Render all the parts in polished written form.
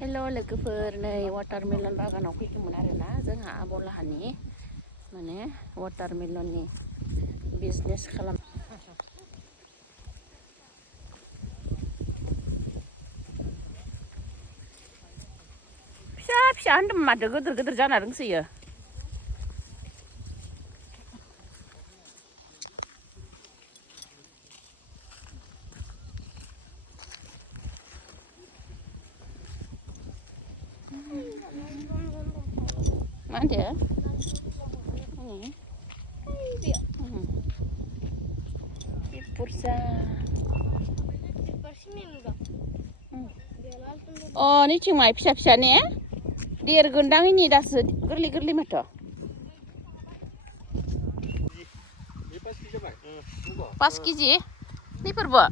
हेल' लोगोफोर नै वाटारमेलन बागानाव फैदोंमोन आरोना जोंहा आब'लाहानि माने वाटारमेलननि बिजनेस खालाम फिसा फिसा होनदोंमोन माथो गिदिर गिदिर जाना दंसोयो मा होनदो बुरजा अ नैथिं माइ फिसा फिसा ने देरगोनदां इनि दासो गोरलै गोरलै माथो 5 केजि नैफोरबो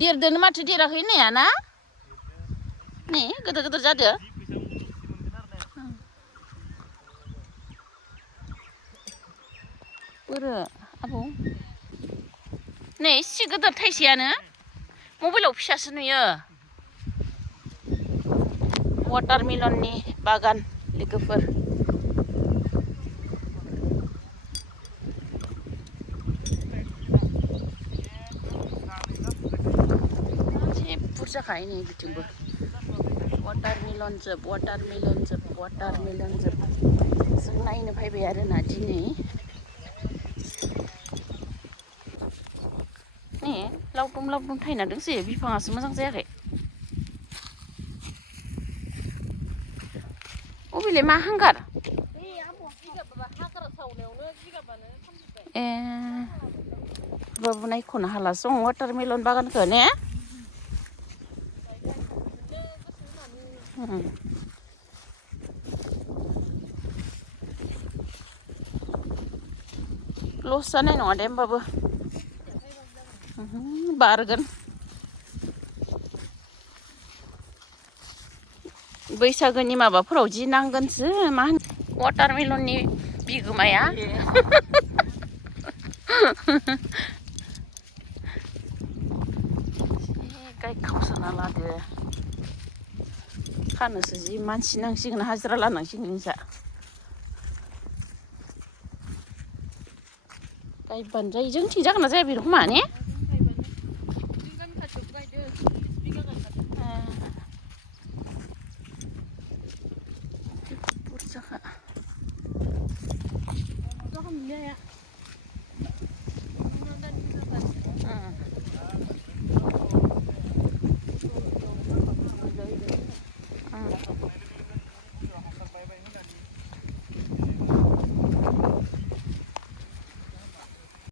देरदोनो माथो देराखै होननाया ना नै गोदोर गोदोर जादो बोरो आबौ नै एसे गोदोर थाइसेयानो मबाइलाव फिसासो नुयो वाटारमेलननि बागान लोगोफोर बुरजाखाय नै बिथिंबो वाटारमेलन जोब जों नायनो फैबाय आरोना दिनै नै लावदुम लावदुम थायना दंसै बिफाङासो मोजां जायाखै अबेलाय मा हांगार ए बाबु नायख'नो हालासो दं वाटारमेलन बागानखौ ने लस जानाय नङा दे होमबाबो बारगोन बैसागोनि माबाफोराव जि नांगोनसो मा होनो वाटारमेलननि बिगोमाया गायखावसोना लादो फानोसो जि मानसि नांसिगोन हाजिरा लानांसिगोन जा गायबानो जायो जोंथिं जागोन ना जाया बे रखमा ने